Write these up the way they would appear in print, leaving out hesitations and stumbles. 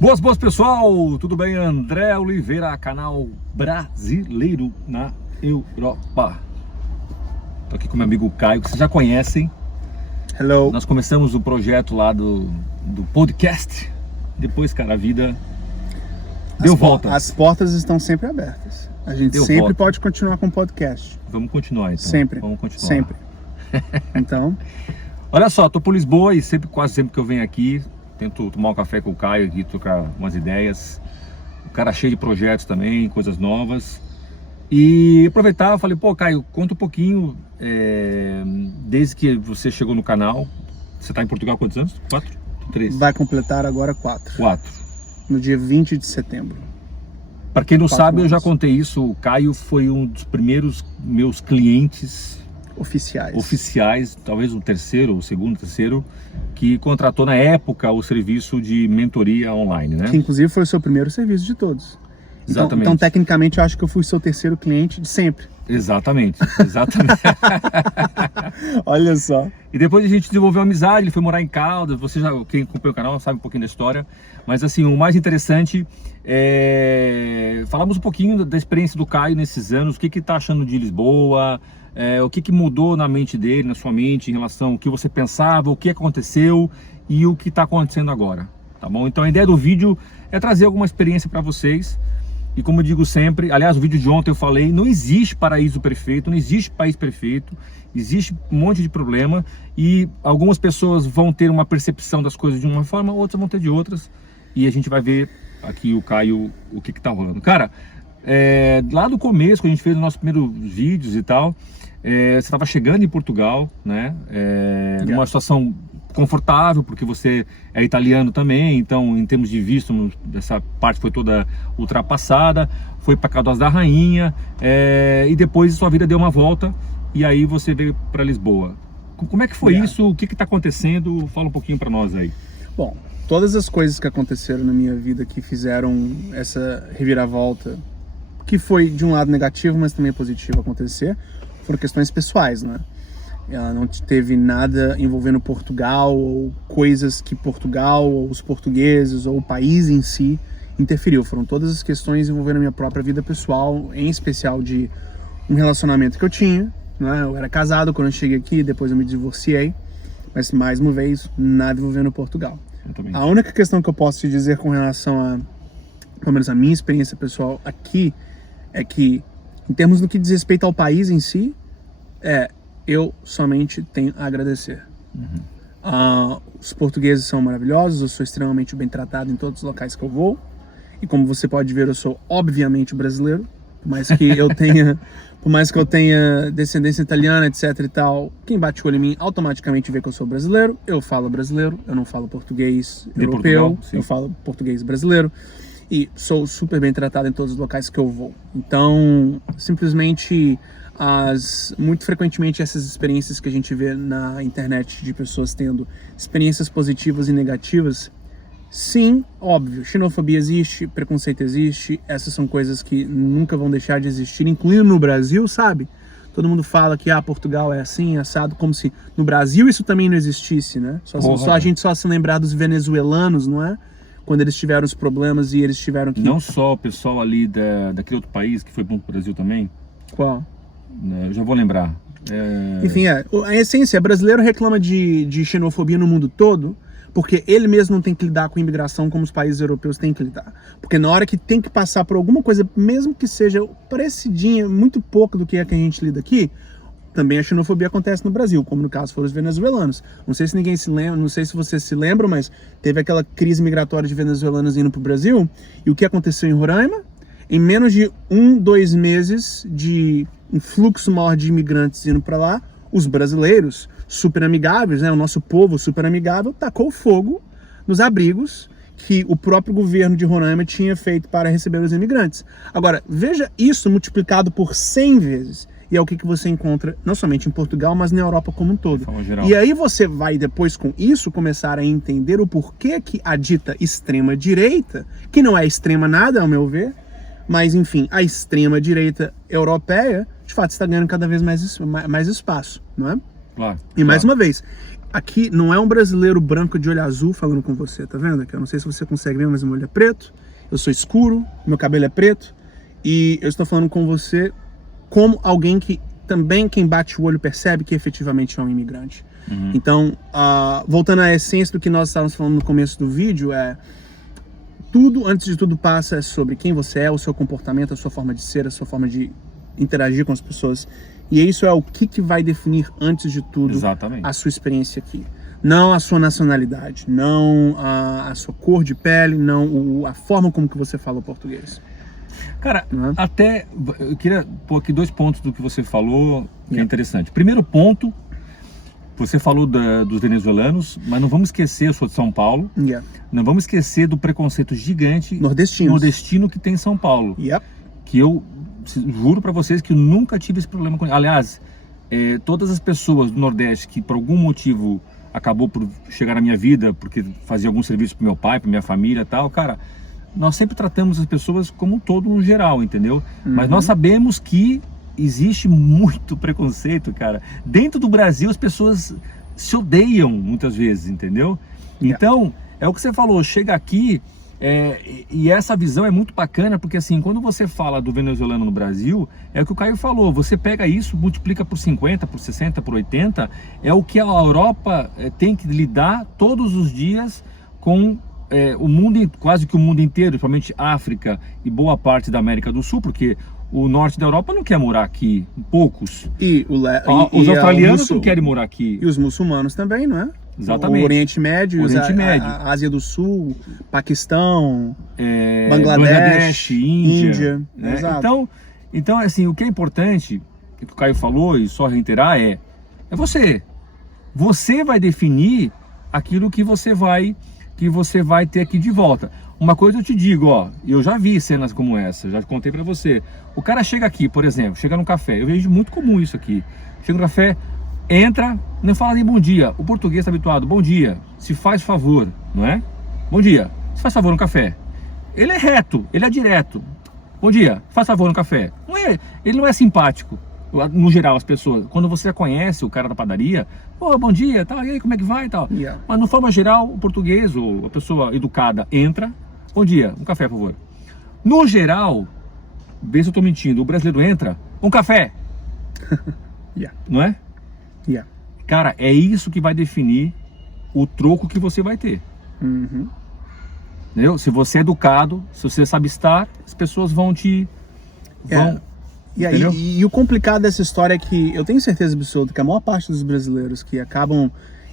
Boas pessoal, tudo bem? André Oliveira, canal brasileiro na Europa. Tô aqui com meu amigo Caio, que vocês já conhecem. Hello. Nós começamos o projeto lá do podcast. Depois, cara, a vida deu volta. As portas estão sempre abertas. A gente Deu sempre volta. pode continuar com o podcast. Vamos continuar então. Sempre. Vamos continuar. Sempre. Então, Olha só, tô por Lisboa e quase sempre que eu venho aqui, tento tomar um café com o Caio aqui, trocar umas ideias. O cara cheio de projetos também, coisas novas. E aproveitar, falei, pô, Caio, conta um pouquinho, desde que você chegou no canal. Você tá em Portugal há quantos anos? 4? 3? vai completar agora 4. 4. No dia 20 de setembro. Para quem não 4 sabe, eu já anos. contei isso. O Caio foi um dos primeiros meus clientes Oficiais. talvez o terceiro, o segundo, terceiro, que contratou na época o serviço de mentoria online, né? Que inclusive foi o seu primeiro serviço de todos. Exatamente. Então, tecnicamente, eu acho que eu fui seu terceiro cliente de sempre. Exatamente. Olha só. E depois a gente desenvolveu amizade, ele foi morar em Caldas, quem acompanha o canal sabe um pouquinho da história. Mas assim, o mais interessante falamos um pouquinho da experiência do Caio nesses anos, o que que tá achando de Lisboa, o que que mudou na mente dele, na sua mente, em relação ao que você pensava, o que aconteceu e o que está acontecendo agora, tá bom? Então a ideia do vídeo é trazer alguma experiência para vocês. E como eu digo sempre, aliás, o vídeo de ontem eu falei, não existe paraíso perfeito, não existe país perfeito, existe um monte de problema e algumas pessoas vão ter uma percepção das coisas de uma forma, outras vão ter de outras, e a gente vai ver aqui o Caio, o que tá rolando. Cara, lá do começo, quando a gente fez os nossos primeiros vídeos e tal, você estava chegando em Portugal, né, numa situação confortável, porque você é italiano também, então em termos de visto, essa parte foi toda ultrapassada, foi para Caldas da Rainha, e depois sua vida deu uma volta, e aí você veio para Lisboa. Como é que foi isso? O que está acontecendo? Fala um pouquinho para nós aí. Bom, todas as coisas que aconteceram na minha vida que fizeram essa reviravolta, que foi de um lado negativo, mas também positivo acontecer, foram questões pessoais, né? Ela não teve nada envolvendo Portugal, ou coisas que Portugal, ou os portugueses, ou o país em si interferiu. Foram todas as questões envolvendo a minha própria vida pessoal, em especial de um relacionamento que eu tinha, né? Eu era casado quando eu cheguei aqui, depois eu me divorciei, mas mais uma vez, nada envolvendo Portugal. A única questão que eu posso te dizer com relação a, pelo menos a minha experiência pessoal aqui, é que, em termos do que diz respeito ao país em si, eu somente tenho a agradecer. Os portugueses são maravilhosos, eu sou extremamente bem tratado em todos os locais que eu vou. E como você pode ver, eu sou obviamente brasileiro, por mais que eu tenha descendência italiana, etc e tal. Quem bate o olho em mim automaticamente vê que eu sou brasileiro. Eu falo brasileiro, eu não falo português europeu, Portugal, eu falo português brasileiro. E sou super bem tratado em todos os locais que eu vou. Então, simplesmente, muito frequentemente essas experiências que a gente vê na internet de pessoas tendo experiências positivas e negativas, sim, óbvio, xenofobia existe, preconceito existe, essas são coisas que nunca vão deixar de existir, incluindo no Brasil, sabe? Todo mundo fala que Portugal é assim, assado, como se no Brasil isso também não existisse, né? A gente só se lembrar dos venezuelanos, não é? Quando eles tiveram os problemas e eles tiveram que... Não só o pessoal ali daquele outro país que foi bom pro Brasil também. Qual? Eu já vou lembrar. Enfim, a essência, brasileiro reclama de xenofobia no mundo todo, porque ele mesmo não tem que lidar com imigração como os países europeus têm que lidar. Porque na hora que tem que passar por alguma coisa, mesmo que seja parecidinha, muito pouco do que é que a gente lida aqui, também a xenofobia acontece no Brasil, como no caso foram os venezuelanos. Não sei se ninguém se lembra, não sei se você se lembra, mas teve aquela crise migratória de venezuelanos indo para o Brasil, e o que aconteceu em Roraima? Em menos de 2 meses de um fluxo maior de imigrantes indo para lá, os brasileiros super amigáveis, né, o nosso povo super amigável, tacou fogo nos abrigos que o próprio governo de Roraima tinha feito para receber os imigrantes. Agora, veja isso multiplicado por 100 vezes, e é o que você encontra não somente em Portugal, mas na Europa como um todo. E aí você vai depois com isso começar a entender o porquê que a dita extrema-direita, que não é extrema nada ao meu ver, mas enfim, a extrema-direita europeia, de fato está ganhando cada vez mais espaço, não é? Claro. E mais uma vez, aqui não é um brasileiro branco de olho azul falando com você, tá vendo? Aqui, eu não sei se você consegue ver, mas meu olho é preto, eu sou escuro, meu cabelo é preto, e eu estou falando com você como alguém que também quem bate o olho percebe que efetivamente é um imigrante. Então, voltando à essência do que nós estávamos falando no começo do vídeo, tudo, antes de tudo, passa sobre quem você é, o seu comportamento, a sua forma de ser, a sua forma de interagir com as pessoas. E isso é o que vai definir, antes de tudo, Exatamente. a sua experiência aqui. Não a sua nacionalidade, não a sua cor de pele, não a forma como que você fala o português. Cara, até eu queria pôr aqui 2 pontos do que você falou, que é interessante. Primeiro ponto, você falou dos venezuelanos, mas não vamos esquecer, eu sou de São Paulo, não vamos esquecer do preconceito gigante nordestino que tem em São Paulo. Que eu juro pra vocês que eu nunca tive esse problema com ele. Aliás, todas as pessoas do Nordeste que por algum motivo acabou por chegar na minha vida, porque fazia algum serviço pro meu pai, pra minha família e tal, cara, nós sempre tratamos as pessoas como um todo no geral, entendeu? Mas nós sabemos que existe muito preconceito, cara. Dentro do Brasil as pessoas se odeiam muitas vezes, entendeu? Então, é o que você falou, chega aqui, e essa visão é muito bacana, porque assim, quando você fala do venezuelano no Brasil, é o que o Caio falou, você pega isso, multiplica por 50, por 60, por 80, é o que a Europa tem que lidar todos os dias com o mundo, quase que o mundo inteiro, principalmente África e boa parte da América do Sul, porque o norte da Europa não quer morar aqui, poucos. Os australianos não querem morar aqui. E os muçulmanos também, não é? Exatamente. O Oriente Médio, a Ásia do Sul, Paquistão, Bangladesh, Índia. Exato. Então, assim, o que é importante, que o Caio falou, e só reiterar, é você. Você vai definir aquilo que você vai ter aqui de volta. Uma coisa eu te digo, ó, eu já vi cenas como essa, já contei pra você. O cara chega aqui, por exemplo, chega num café, eu vejo muito comum isso aqui. Chega no café, entra, não fala nem bom dia. O português está habituado, bom dia, se faz favor, não é? Bom dia, se faz favor no café. Ele é reto, ele é direto. Bom dia, faz favor no café. Ele não é simpático, no geral, as pessoas. Quando você conhece o cara da padaria, bom dia, tal, e aí, como é que vai e tal. Mas, de forma geral, o português, ou a pessoa educada, entra, bom dia, um café, por favor. No geral, vê se eu tô mentindo, o brasileiro entra, um café. Não é? Cara, é isso que vai definir o troco que você vai ter. Entendeu? Se você é educado, se você sabe estar, as pessoas vão te... E o complicado dessa história é que eu tenho certeza absoluta que a maior parte dos brasileiros que acabam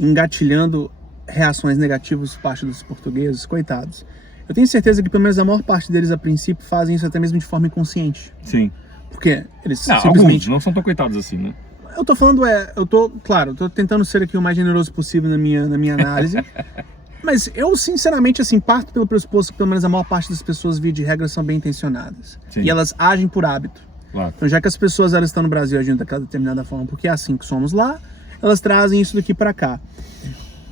engatilhando reações negativas por parte dos portugueses, coitados, eu tenho certeza que pelo menos a maior parte deles a princípio fazem isso até mesmo de forma inconsciente. Sim. Porque eles simplesmente... Alguns não são tão coitados assim, né? Eu tô falando, eu tô tentando ser aqui o mais generoso possível na minha análise. Mas eu, sinceramente, assim, parto pelo pressuposto que pelo menos a maior parte das pessoas, via de regra, são bem intencionadas. Sim. E elas agem por hábito. Claro. Então, já que as pessoas elas estão no Brasil agindo daquela determinada forma, porque é assim que somos lá, elas trazem isso daqui para cá.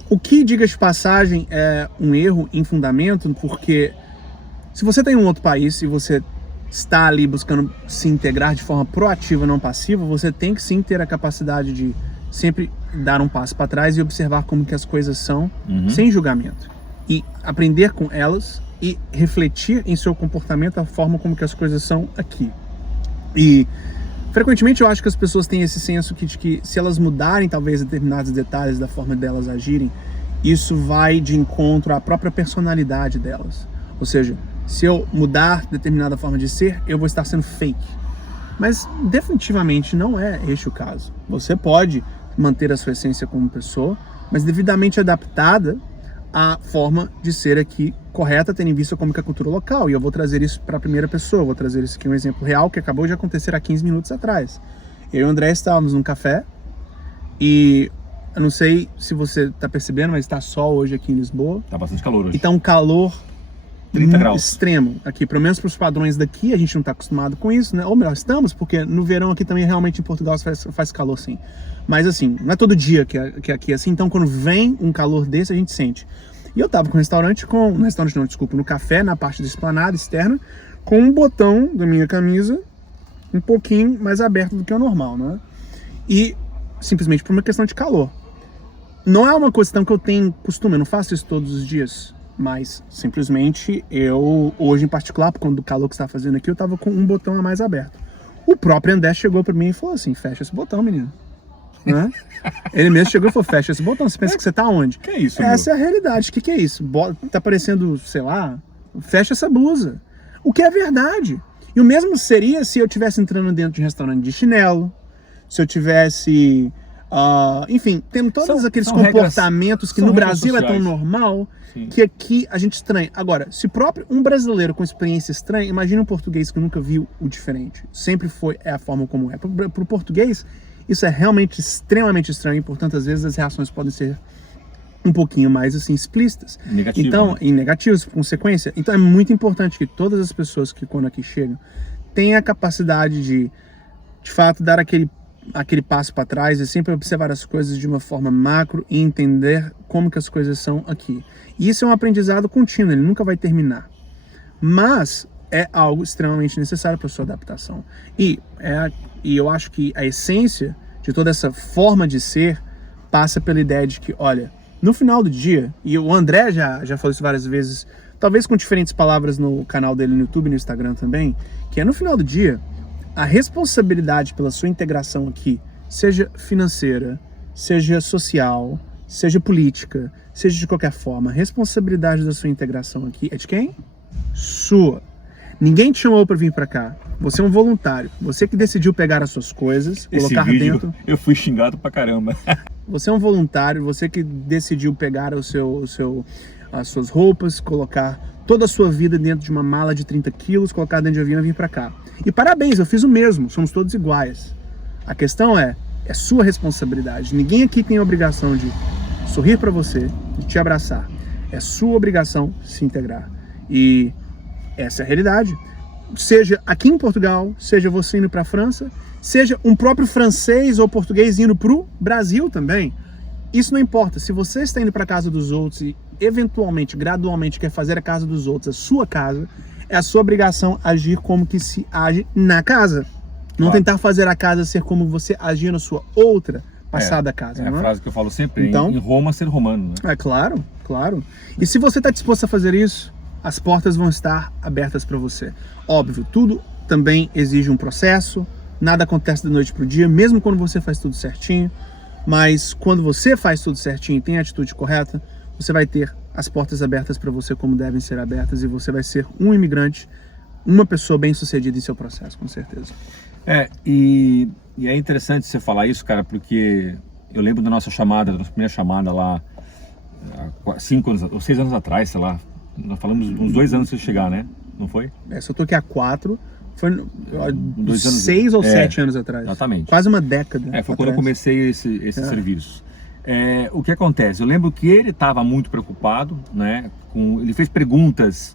O que, diga de passagem, é um erro em fundamento, porque se você tem um outro país e você está ali buscando se integrar de forma proativa, não passiva, você tem que sim ter a capacidade de sempre dar um passo para trás e observar como que as coisas são, sem julgamento. E aprender com elas e refletir em seu comportamento a forma como que as coisas são aqui. E frequentemente eu acho que as pessoas têm esse senso de que se elas mudarem talvez determinados detalhes da forma delas agirem, isso vai de encontro à própria personalidade delas. Ou seja, se eu mudar determinada forma de ser, eu vou estar sendo fake. Mas definitivamente não é este o caso. Você pode manter a sua essência como pessoa, mas devidamente adaptada à forma de ser aqui correta, tendo em vista como que é a cultura local. E eu vou trazer isso para a primeira pessoa, vou trazer isso aqui um exemplo real que acabou de acontecer há 15 minutos atrás. Eu e o André estávamos num café e eu não sei se você está percebendo, mas está sol hoje aqui em Lisboa. Tá bastante calor hoje. E tá um calor 30 graus. Extremo aqui, pelo menos para os padrões daqui, a gente não está acostumado com isso, né? Ou melhor, estamos, porque no verão aqui também realmente em Portugal faz calor sim. Mas assim, não é todo dia que é aqui assim, então quando vem um calor desse a gente sente. E eu tava no café, na parte da esplanada externa, com um botão da minha camisa um pouquinho mais aberto do que o normal, né? E simplesmente por uma questão de calor. não é uma questão que eu tenho costume, eu não faço isso todos os dias. Mas, simplesmente, eu, hoje em particular, por conta do calor que você tá fazendo aqui, eu tava com um botão a mais aberto. O próprio André chegou pra mim e falou assim, fecha esse botão, menino. Né? Ele mesmo chegou e falou, fecha esse botão, você pensa que você tá onde? Que é isso, Essa é a realidade, o que é isso? Tá parecendo, sei lá, fecha essa blusa. O que é verdade. E o mesmo seria se eu estivesse entrando dentro de um restaurante de chinelo, se eu tivesse... enfim, tendo todos aqueles comportamentos que no Brasil é tão normal, sim, que aqui a gente estranha. Agora, se próprio um brasileiro com experiência estranha, imagina um português que nunca viu o diferente. Sempre foi a forma como é. Para o português, isso é realmente extremamente estranho e, portanto, às vezes as reações podem ser um pouquinho mais assim explícitas. Negativo, então, né? Em negativos, consequência. Então é muito importante que todas as pessoas que quando aqui chegam tenham a capacidade de fato, dar aquele passo para trás e sempre observar as coisas de uma forma macro e entender como que as coisas são aqui. E isso é um aprendizado contínuo, ele nunca vai terminar. Mas é algo extremamente necessário para sua adaptação. E eu acho que a essência de toda essa forma de ser passa pela ideia de que, olha, no final do dia, e o André já falou isso várias vezes, talvez com diferentes palavras no canal dele no YouTube e no Instagram também, que é no final do dia, a responsabilidade pela sua integração aqui, seja financeira, seja social, seja política, seja de qualquer forma, a responsabilidade da sua integração aqui é de quem? Sua. Ninguém te chamou para vir para cá. Você é um voluntário. Você que decidiu pegar as suas coisas, colocar dentro. Eu fui xingado pra caramba. Você é um voluntário, você que decidiu pegar as suas roupas, colocar toda a sua vida dentro de uma mala de 30 quilos, colocar dentro de avião e vir para cá. E parabéns, eu fiz o mesmo, somos todos iguais. A questão é sua responsabilidade. Ninguém aqui tem a obrigação de sorrir para você, de te abraçar. É sua obrigação se integrar. E essa é a realidade. Seja aqui em Portugal, seja você indo para a França, seja um próprio francês ou português indo para o Brasil também. Isso não importa. Se você está indo para a casa dos outros e eventualmente, gradualmente, quer fazer a casa dos outros a sua casa, é a sua obrigação agir como que se age na casa. Não tentar fazer a casa ser como você agia na sua outra passada casa. É a frase que eu falo sempre, então, em Roma ser romano. Né? É claro, claro. E se você está disposto a fazer isso, as portas vão estar abertas para você. Óbvio, tudo também exige um processo, nada acontece da noite para o dia, mesmo quando você faz tudo certinho, mas quando você faz tudo certinho e tem a atitude correta, você vai ter as portas abertas para você como devem ser abertas e você vai ser um imigrante, uma pessoa bem-sucedida em seu processo, com certeza. E é interessante você falar isso, cara, porque eu lembro da nossa primeira chamada lá, há 5 anos, ou 6 anos atrás, sei lá, nós falamos uns 2 anos antes de chegar, né? Não foi? Se eu tô aqui há 4, foi 6 ou 7 anos atrás. Exatamente. Quase uma década foi atrás. quando eu comecei esse serviço. O que acontece? Eu lembro que ele estava muito preocupado, né? Ele fez perguntas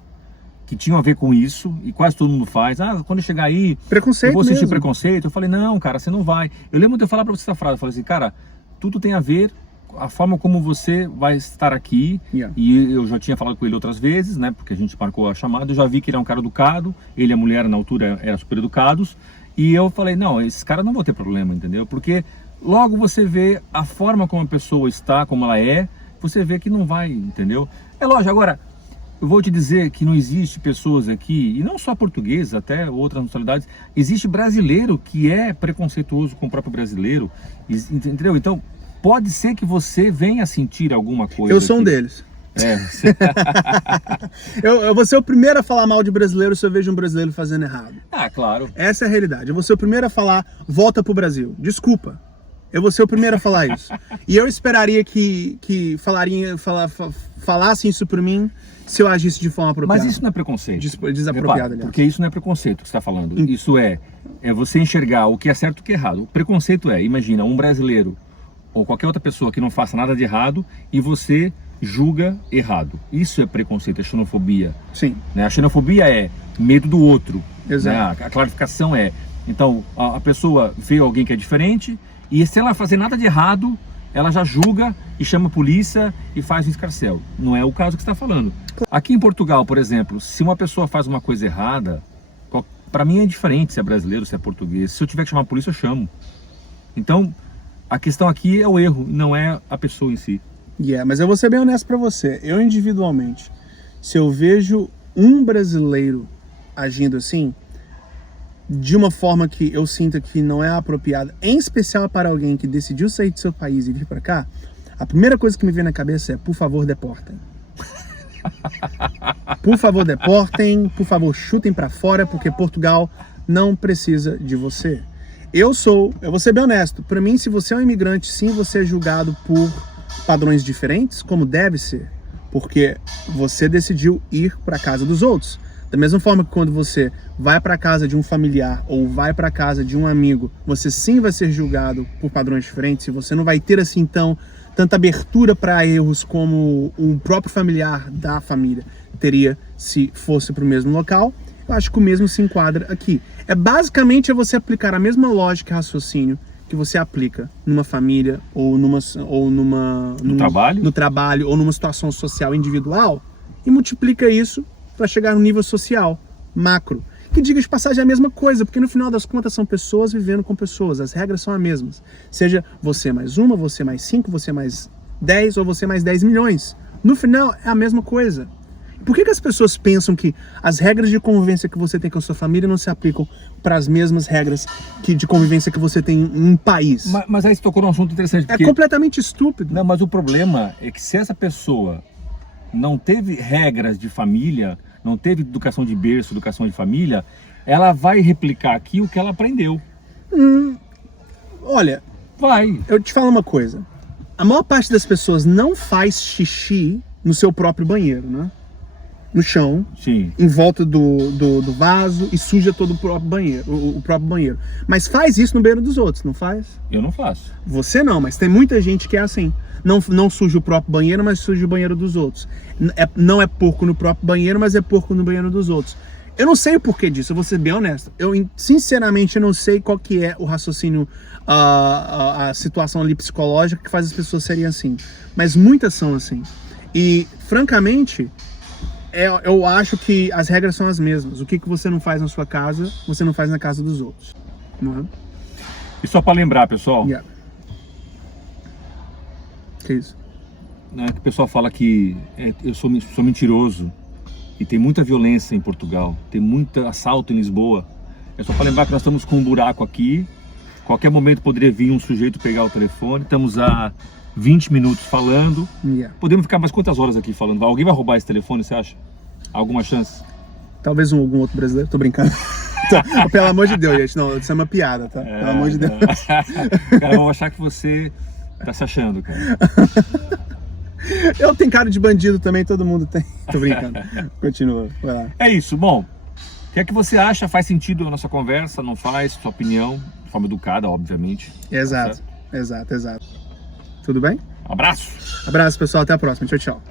que tinham a ver com isso, e quase todo mundo faz. Quando eu chegar aí, preconceito eu vou sentir mesmo. Preconceito. Eu falei, não, cara, você não vai. Eu lembro de eu falar para você essa frase, eu falei assim, cara, tudo tem a ver a forma como você vai estar aqui. E eu já tinha falado com ele outras vezes, né? Porque a gente marcou a chamada, eu já vi que ele é um cara educado, ele e a mulher na altura eram super educados, e eu falei, não, esses caras não vão ter problema, entendeu? Porque logo você vê a forma como a pessoa está, como ela é, você vê que não vai, entendeu? É lógico, agora, eu vou te dizer que não existe pessoas aqui, e não só portugueses, até outras nacionalidades, existe brasileiro que é preconceituoso com o próprio brasileiro, entendeu? Então, pode ser que você venha sentir alguma coisa. Eu sou um deles. Eu vou ser o primeiro a falar mal de brasileiro se eu vejo um brasileiro fazendo errado. Claro. Essa é a realidade. Eu vou ser o primeiro a falar, volta pro Brasil. Desculpa. Eu vou ser o primeiro a falar isso. E eu esperaria que falassem isso por mim se eu agisse de forma apropriada. Mas isso não é preconceito. Desapropriado, aliás. Porque isso não é preconceito que você está falando. Isso é você enxergar o que é certo e o que é errado. O preconceito imagina, um brasileiro ou qualquer outra pessoa que não faça nada de errado e você julga errado. Isso é preconceito, é xenofobia. Sim. Né? A xenofobia é medo do outro. Exato. Né? A clarificação então, a pessoa vê alguém que é diferente e se ela fazer nada de errado, ela já julga e chama a polícia e faz um escarcéu. Não é o caso que você está falando. Aqui em Portugal, por exemplo, se uma pessoa faz uma coisa errada, para mim é diferente se é brasileiro, se é português. Se eu tiver que chamar a polícia, eu chamo. Então, A questão aqui é o erro, não é a pessoa em si. Mas eu vou ser bem honesto pra você. Eu individualmente, se eu vejo um brasileiro agindo assim, de uma forma que eu sinto que não é apropriada, em especial para alguém que decidiu sair do seu país e vir pra cá, a primeira coisa que me vem na cabeça é, por favor, deportem. Por favor, deportem, por favor, chutem pra fora, porque Portugal não precisa de você. Eu vou ser bem honesto, pra mim, se você é um imigrante, sim, você é julgado por padrões diferentes, como deve ser, porque você decidiu ir pra casa dos outros. Da mesma forma que quando você vai para casa de um familiar ou vai para casa de um amigo, você sim vai ser julgado por padrões diferentes, e você não vai ter assim tanta abertura para erros como o próprio familiar da família teria se fosse para o mesmo local. Eu acho que o mesmo se enquadra aqui. Basicamente você aplicar a mesma lógica e raciocínio que você aplica numa família ou no trabalho ou numa situação social individual, e multiplica isso para chegar no nível social, macro. Que, diga de passagem, é a mesma coisa, porque no final das contas são pessoas vivendo com pessoas, as regras são as mesmas. Seja você mais uma, você mais 5, você mais 10 ou você mais 10 milhões. No final é a mesma coisa. Por que as pessoas pensam que as regras de convivência que você tem com a sua família não se aplicam para as mesmas regras de convivência que você tem em um país? Mas aí você tocou num assunto interessante. Porque... É completamente estúpido. Não, mas o problema é que se essa pessoa não teve regras de família, não teve educação de berço, educação de família, ela vai replicar aqui o que ela aprendeu. Olha, vai. Eu te falo uma coisa. A maior parte das pessoas não faz xixi no seu próprio banheiro, né? No chão, sim, em volta do vaso, e suja todo o próprio banheiro. Mas faz isso no banheiro dos outros, não faz? Eu não faço. Você não, mas tem muita gente que é assim. Não suja o próprio banheiro, mas suja o banheiro dos outros. Não é porco no próprio banheiro, mas é porco no banheiro dos outros. Eu não sei o porquê disso, eu vou ser bem honesto. Sinceramente, eu não sei qual que é o raciocínio, a situação ali psicológica que faz as pessoas serem assim. Mas muitas são assim. E, francamente, eu acho que as regras são as mesmas. O que você não faz na sua casa, você não faz na casa dos outros. Não é? E só para lembrar, pessoal... Que isso? Que o pessoal fala que eu sou mentiroso e tem muita violência em Portugal, tem muito assalto em Lisboa. É só para lembrar que nós estamos com um buraco aqui, qualquer momento poderia vir um sujeito pegar o telefone, estamos há 20 minutos falando, podemos ficar mais quantas horas aqui falando? Alguém vai roubar esse telefone, você acha? Alguma chance? Talvez algum outro brasileiro, tô brincando. Pelo amor de Deus, gente, não, isso é uma piada, tá? Pelo amor de Deus. Cara, eu vou achar que você tá se achando, cara. Eu tenho cara de bandido também, todo mundo tem. Tô brincando. Continua, vai lá. É isso, bom. O que é que você acha? Faz sentido a nossa conversa? Não faz? Sua opinião? De forma educada, obviamente. Exato. Tudo bem? Abraço. Abraço, pessoal. Até a próxima. Tchau, tchau.